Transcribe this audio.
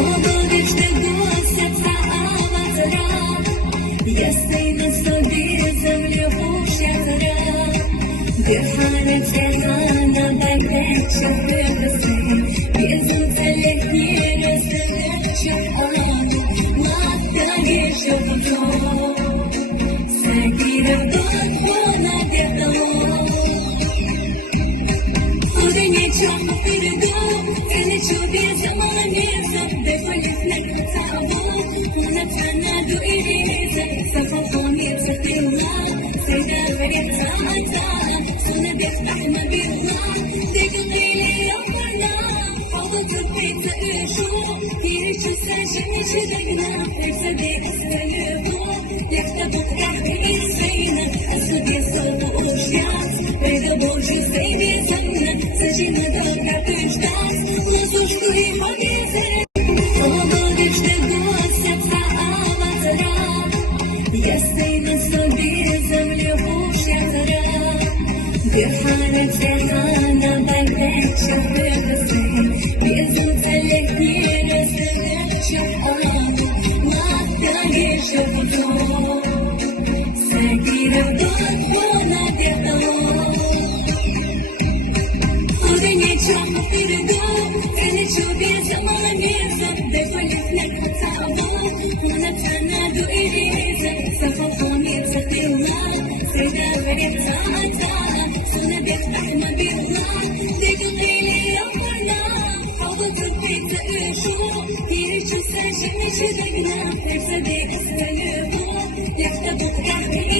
Вічне до серця аватара, ясний на собі землю ущатра, дихає цягана байтеча вибраси, візуться літні роздивлячі ану, матка віщо потом, садіра вона в'ятало. Куди нічого передав, це не чобіться мала місця, де політник царабу, вона ця наду і різа, запопоміться тила, сиде варіця атала, суне бігтах мобіла, де купили опана, поводзупиться ішу, і що все жіночі догна, і все дивиться його, як та будка і сина, а собі соло ущас, прийде Божий сейві земля, це жіна добра пиштас, на зушку і повізе. Вічне до серця аватара, ясний на собі землю ущатра, дихає цягана байтеча вибраси, візуться літні роздивлячі ану, матка віщо потом, садіра вона в'ятало. Куди нічого передав, це не чобіться мала місця, де політник царабу, вона ця наду і різа, запопоміться тила, сиде варіця атала, суне бігтах мобіла, де купили опана, поводзупиться ішу, і що все жіночі догна, і все дивиться його, як та будка і